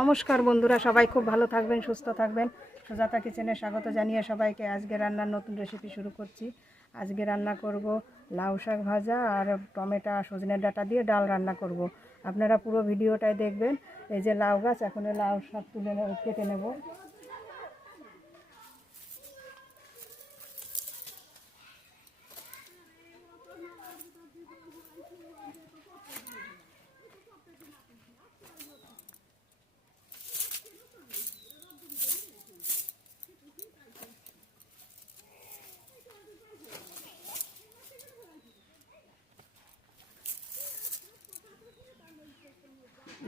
নমস্কার বন্ধুরা, সবাই খুব ভালো থাকবেন, সুস্থ থাকবেন। সুজাতা কিচেনে স্বাগত জানিয়ে সবাইকে আজকে রান্নার নতুন রেসিপি শুরু করছি। আজকে রান্না করব লাউ শাক ভাজা আর টমেটো সজনের ডাঁটা দিয়ে ডাল রান্না করব। আপনারা পুরো ভিডিওটাই দেখবেন। এই যে লাউ গাছ, এখন লাউ শাক কেটে নেব।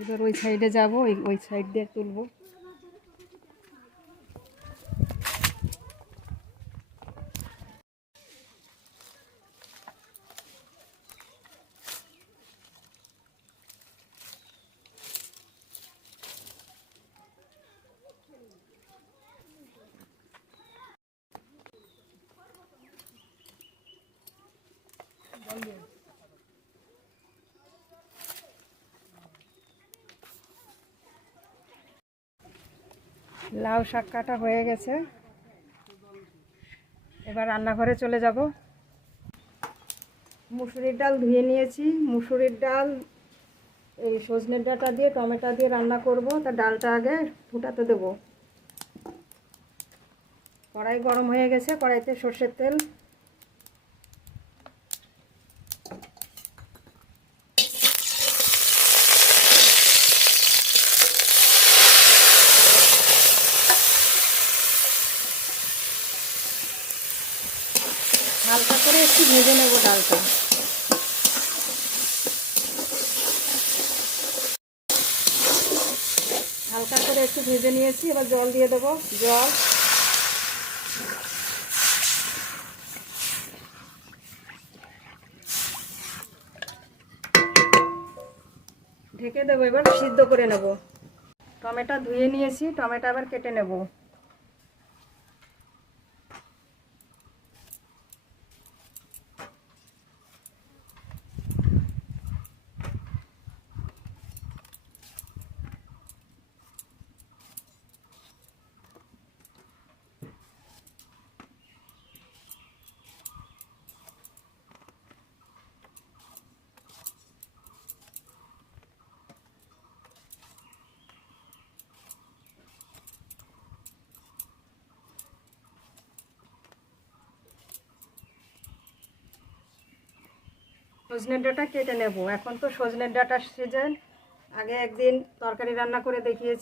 এবার ওই সাইডে যাবো, ওই সাইড দিয়ে তুলবো। লাউ শাক কাটা হয়ে গেছে, এবার রান্নাঘরে চলে যাব। মুসুরির ডাল ধুয়ে নিয়েছি। মুসুরির ডাল এই সজনের ডাঁটা দিয়ে টমেটো দিয়ে রান্না করব। তা ডালটা আগে ফুটাতে দেবো। কড়াই গরম হয়ে গেছে, কড়াইতে সর্ষের তেল, হালকা করে একটু ভেজে নেব ডালটা। হালকা করে একটু ভেজে নিয়েছি, এবার জল দিয়ে দেবো। জল ঢেকে দেবো, এবার সিদ্ধ করে নেব। টমেটো ধুয়ে নিয়েছি, টমেটো আবার কেটে নেব। সজনের ডাঁটা কেটে নেব। এখন তো সজনের ডাঁটার সিজন। আগে একদিন তরকারি রান্না করে দেখিয়েছি।